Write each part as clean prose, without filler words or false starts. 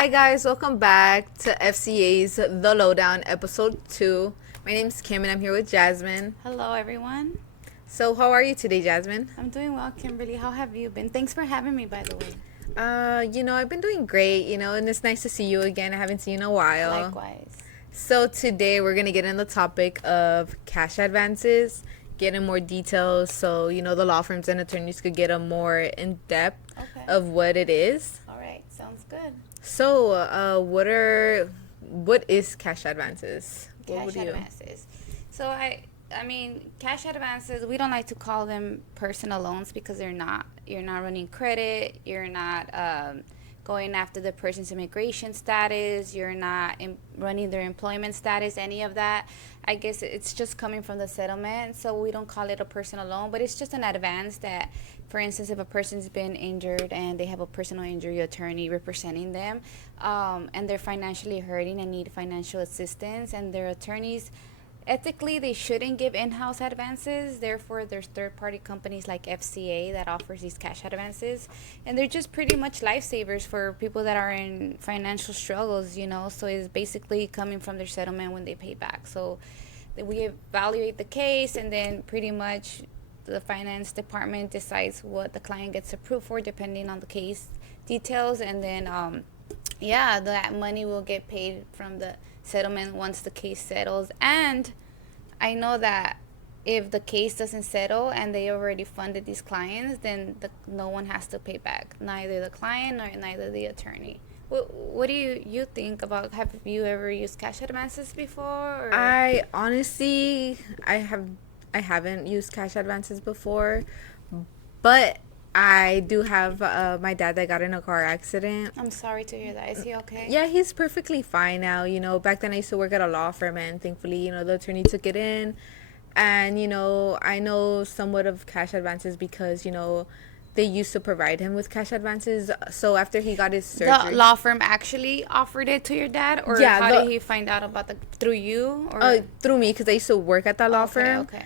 Hi guys, welcome back to FCA's The Lowdown episode 2. My name's Kim and I'm here with Jasmine. Hello, everyone. So how are you today, Jasmine? I'm doing well, Kimberly. How have you been? Thanks for having me, by the way. I've been doing great, and it's nice to see you again. I haven't seen you in a while. Likewise. So today we're going to get in the topic of cash advances, get in more details so, the law firms and attorneys could get a more in-depth of what it is. All right. Sounds good. So, what is cash advances? Cash advances. So I mean, cash advances, we don't like to call them personal loans because they're not. You're not running credit. You're not going after the person's immigration status. You're not running their employment status, any of that. I guess it's just coming from the settlement. So we don't call it a personal loan, but it's just an advance that, for instance, if a person's been injured and they have a personal injury attorney representing them, and they're financially hurting and need financial assistance, and their attorneys, ethically, they shouldn't give in-house advances. Therefore, there's third-party companies like FCA that offers these cash advances, and they're just pretty much lifesavers for people that are in financial struggles. So it's basically coming from their settlement when they pay back. So we evaluate the case, and then pretty much the finance department decides what the client gets approved for depending on the case details, and then that money will get paid from the settlement once the case settles. And I know that if the case doesn't settle and they already funded these clients, then no one has to pay back, neither the client nor neither the attorney. What do you think about? Have you ever used cash advances before? Or? I honestly, I haven't used cash advances before, but I do have my dad that got in a car accident. I'm sorry to hear that. Is he okay? Yeah, he's perfectly fine now. Back then I used to work at a law firm, and thankfully, the attorney took it in. And, I know somewhat of cash advances because, they used to provide him with cash advances. So after he got his surgery. The law firm actually offered it to your dad? Or yeah, how did he find out about through you? Or? Through me, because I used to work at that law firm. Okay.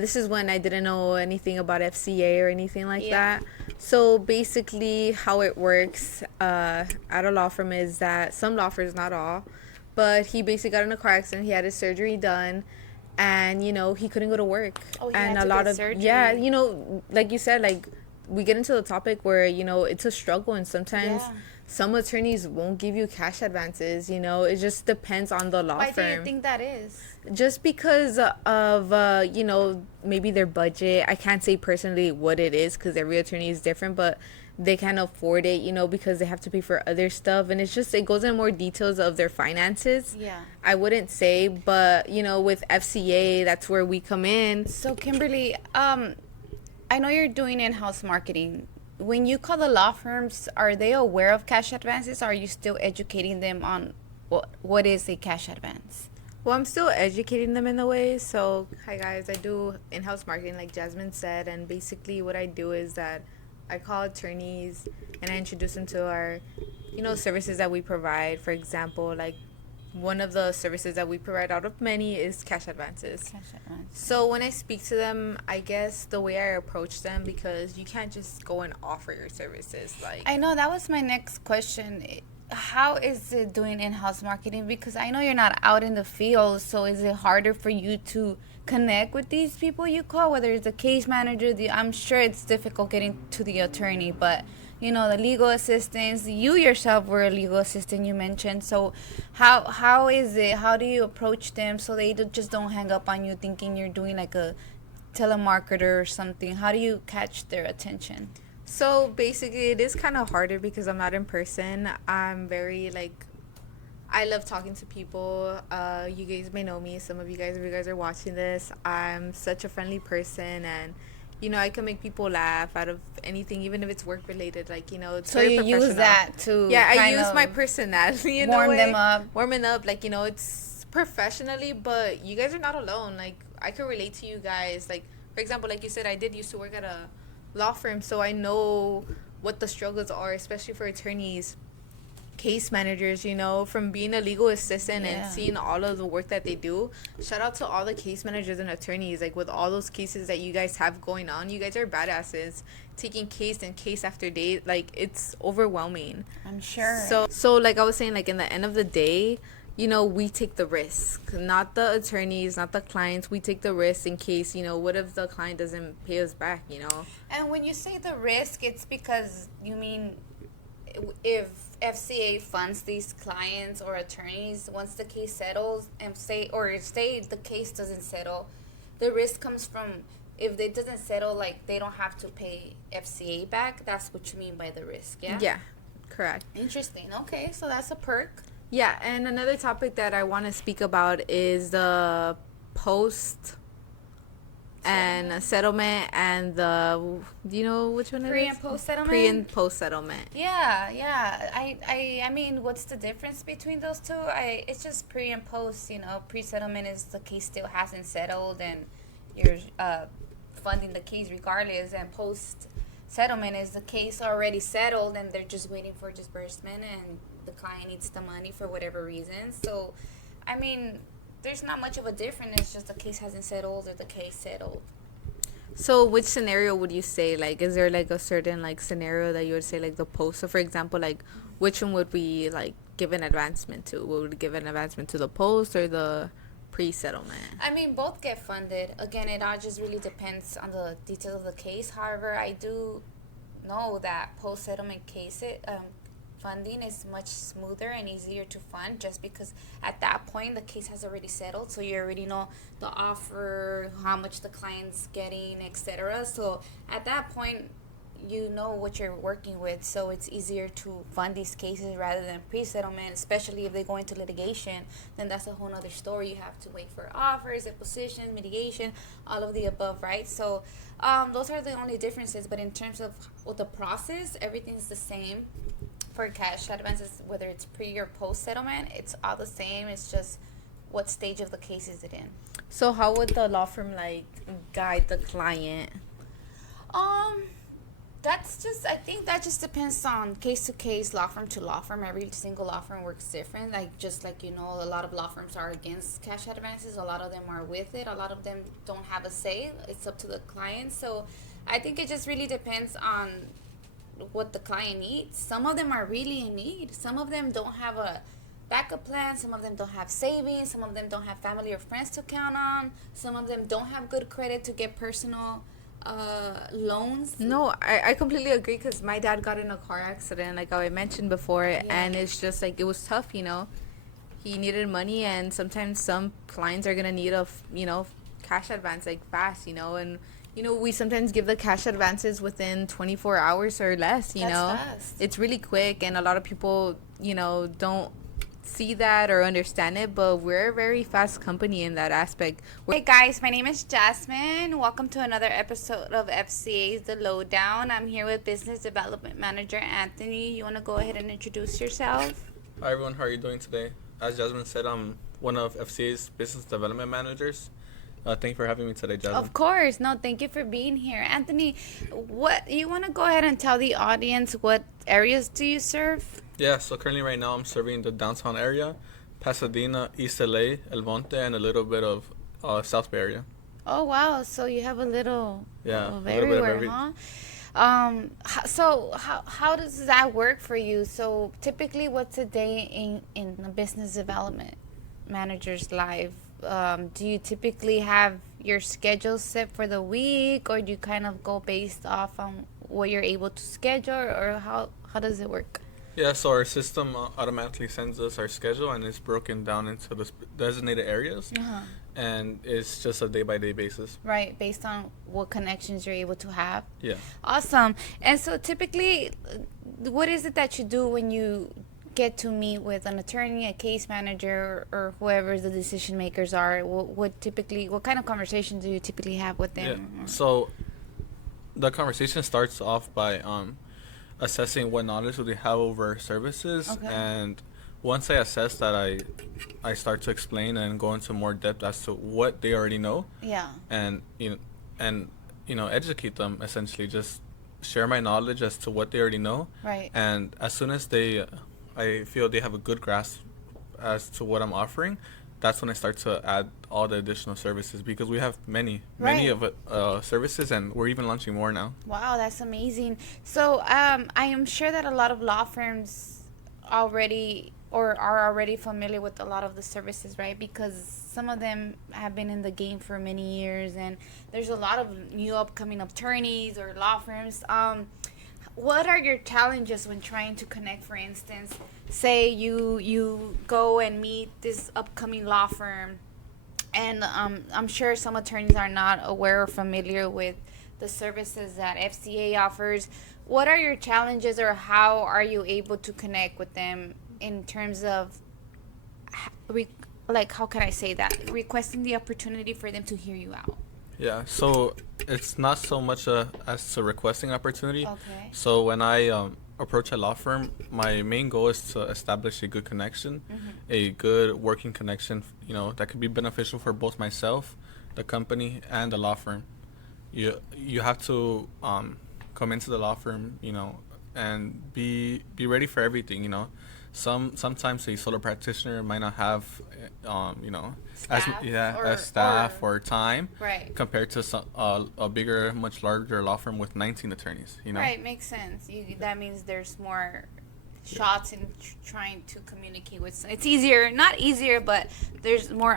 This is when I didn't know anything about FCA or anything like that. So basically how it works at a law firm is that some law firms, not all, but he basically got in a car accident. He had his surgery done, and he couldn't go to work. Oh, he and had a to lot get of surgery. like you said, like we get into the topic where it's a struggle, and sometimes some attorneys won't give you cash advances. It just depends on the law firm. Why do you think that is? Just because of maybe their budget. I can't say personally what it is because every attorney is different, but they can't afford it, because they have to pay for other stuff, and it goes in more details of their finances. I wouldn't say, but with FCA, that's where we come in. So Kimberly, I know you're doing in-house marketing. When you call the law firms, are they aware of cash advances? Or are you still educating them on what is a cash advance? Well, I'm still educating them in a way. So, hi guys, I do in-house marketing like Jasmine said, and basically what I do is that I call attorneys and I introduce them to our, services that we provide. For example, like one of the services that we provide out of many is cash advances. So when I speak to them, I guess the way I approach them, because you can't just go and offer your services. Like, I know that was my next question. How is it doing in-house marketing? Because I know you're not out in the field, so is it harder for you to connect with these people you call, whether it's the case manager? I'm sure it's difficult getting to the attorney, but the legal assistants, you yourself were a legal assistant, you mentioned. So how is it? How do you approach them so they just don't hang up on you thinking you're doing like a telemarketer or something? How do you catch their attention? So basically, it is kind of harder because I'm not in person. I'm very I love talking to people. You guys may know me. Some of you guys, if you guys are watching this, I'm such a friendly person, and I can make people laugh out of anything, even if it's work related. It's so very you use that to I use my personality in warm a way. them up. Warming up, it's professionally, but you guys are not alone. I could relate to you guys. For example, like you said, I did used to work at a law firm, so I know what the struggles are, especially for attorneys. case managers, you know, from being a legal assistant Yeah. and seeing all of the work that they do. Shout out to all the case managers and attorneys. Like, with all those cases that you guys have going on, you guys are badasses, taking case and case after day. Like, it's overwhelming. I'm sure. So like I was saying, like, in the end of the day, you know, we take the risk, not the attorneys, not the clients. We take the risk in case, you know, what if the client doesn't pay us back, you know? And when you say the risk, it's because you mean if FCA funds these clients or attorneys, once the case settles and say the case doesn't settle, the risk comes from if it doesn't settle, like they don't have to pay FCA back. That's what you mean by the risk, yeah? Yeah, correct. Interesting. Okay, so that's a perk. Yeah, and another topic that I want to speak about is the post and settlement and the, you know which one it is? Pre and post settlement. Pre and post settlement. Yeah. I mean, what's the difference between those two? It's just pre and post. You know, pre settlement is the case still hasn't settled and you're funding the case regardless, and post settlement is the case already settled and they're just waiting for disbursement and the client needs the money for whatever reason. So, I mean, there's not much of a difference. It's just the case hasn't settled or the case settled. So which scenario would you say, like, is there like a certain like scenario that you would say like the post? So for example, like, which one would we like give an advancement to? Would we give an advancement to the post or the pre-settlement? I mean, both get funded. Again, it all just really depends on the details of the case. However, I do know that post-settlement cases, funding is much smoother and easier to fund just because at that point the case has already settled, so you already know the offer, how much the client's getting, etc. So at that point you know what you're working with, so it's easier to fund these cases rather than pre-settlement, especially if they go into litigation. Then that's a whole other story. You have to wait for offers, deposition, mitigation, all of the above, right? So those are the only differences, but in terms of the process, everything's the same. For cash advances, whether it's pre or post settlement, it's all the same. It's just what stage of the case is it in. So how would the law firm like guide the client? I think that just depends on case to case, law firm to law firm. Every single law firm works different. Like you know, a lot of law firms are against cash advances. A lot of them are with it. A lot of them don't have a say. It's up to the client. So I think it just really depends on what the client needs. Some of them are really in need. Some of them don't have a backup plan. Some of them don't have savings. Some of them don't have family or friends to count on. Some of them don't have good credit to get personal loans. No, I completely agree, because my dad got in a car accident like I mentioned before, and it's just like it was tough, you know. He needed money, and sometimes some clients are gonna need a cash advance like fast, you know. And you know, we sometimes give the cash advances within 24 hours or less, you know. Fast. It's really quick, and a lot of people, you know, don't see that or understand it, but we're a very fast company in that aspect. Hey guys, my name is Jasmine. Welcome to another episode of FCA's The Lowdown. I'm here with Business Development Manager Anthony. You want to go ahead and introduce yourself? Hi everyone, how are you doing today? As Jasmine said, I'm one of FCA's Business Development Managers. Thank you for having me today, Jasmine. Of course. No, thank you for being here. Anthony, what you want to go ahead and tell the audience what areas do you serve? Yeah, so currently right now I'm serving the downtown area, Pasadena, East LA, El Monte, and a little bit of South Bay area. Oh, wow. So you have a little of a little bit of everywhere, huh? So how does that work for you? So typically, what's a day in a business development manager's life? Do you typically have your schedule set for the week, or do you kind of go based off on what you're able to schedule, or how does it work? Yeah, so our system automatically sends us our schedule, and it's broken down into the designated areas, and it's just a day-by-day basis. Right, based on what connections you're able to have. Yeah. Awesome. And so typically, what is it that you do when you get to meet with an attorney, a case manager, or whoever the decision makers are? What kind of conversations do you typically have with them? Yeah. So the conversation starts off by assessing what knowledge do they have over services, and once I assess that, I start to explain and go into more depth as to what they already know. Yeah. And educate them, essentially just share my knowledge as to what they already know. Right. And as soon as they I feel they have a good grasp as to what I'm offering, that's when I start to add all the additional services, because we have many of services, and we're even launching more now. Wow, that's amazing. So, I am sure that a lot of law firms already or are already familiar with a lot of the services, right? Because some of them have been in the game for many years, and there's a lot of new upcoming attorneys or law firms. What are your challenges when trying to connect? For instance, say you go and meet this upcoming law firm, and I'm sure some attorneys are not aware or familiar with the services that FCA offers. What are your challenges, or how are you able to connect with them in terms of like, how can I say that, requesting the opportunity for them to hear you out? Yeah, so it's not so much as to requesting opportunity. Okay. So when I approach a law firm, my main goal is to establish a good connection, a good working connection, that could be beneficial for both myself, the company, and the law firm. You have to come into the law firm, and be ready for everything. Sometimes a solo practitioner might not have, Staff staff or time, Right. compared to a bigger, much larger law firm with 19 attorneys. Right, makes sense. That means there's more shots in trying to communicate with. It's easier, not easier, but there's more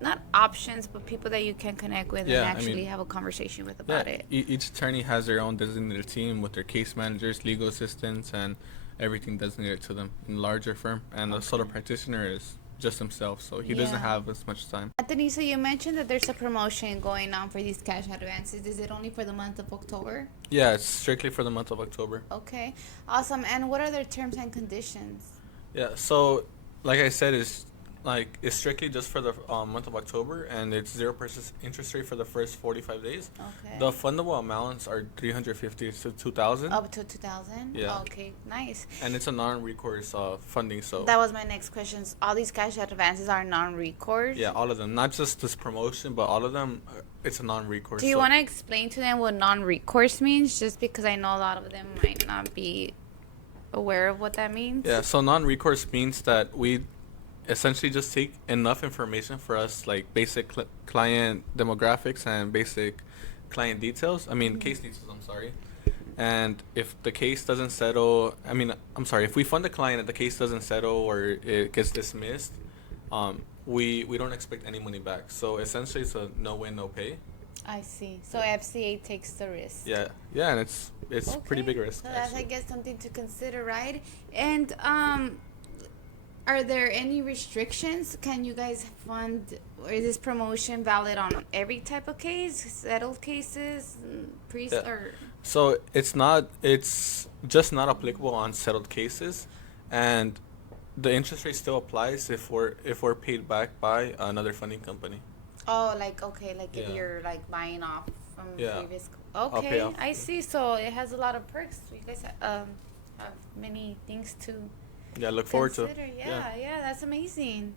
not options, but people that you can connect with and actually have a conversation with about it. Each attorney has their own designated team with their case managers, legal assistants, and everything designated to them in a larger firm. And the solo practitioner is just himself, so he doesn't have as much time. Anthony, so you mentioned that there's a promotion going on for these cash advances. Is it only for the month of October? Yeah, it's strictly for the month of October. Okay, awesome. And what are their terms and conditions? Yeah, so like I said, it's strictly just for the month of October, and it's 0% interest rate for the first 45 days. Okay. The fundable amounts are $350 to $2,000. Up to 2,000? Yeah. Okay, nice. And it's a non-recourse funding, so. That was my next question. All these cash advances are non-recourse? Yeah, all of them. Not just this promotion, but all of them, it's a non-recourse. Do you want to explain to them what non-recourse means? Just because I know a lot of them might not be aware of what that means. Yeah, so non-recourse means that we essentially just take enough information for us, like basic client demographics and basic client details. Case details, I'm sorry. And if the case doesn't settle, if we fund the client and the case doesn't settle or it gets dismissed, we don't expect any money back. So essentially it's a no win, no pay. I see. So FCA takes the risk. Yeah, and it's pretty big risk. So that's, I guess, something to consider, right? And are there any restrictions? Can you guys fund, or is this promotion valid on every type of case, settled cases, or? So it's just not applicable on settled cases, and the interest rate still applies if we're paid back by another funding company. Oh, if you're buying off from previous. I'll pay Okay, off. I see. So it has a lot of perks. You guys have many things to Yeah, look forward to. consider. Yeah, that's amazing.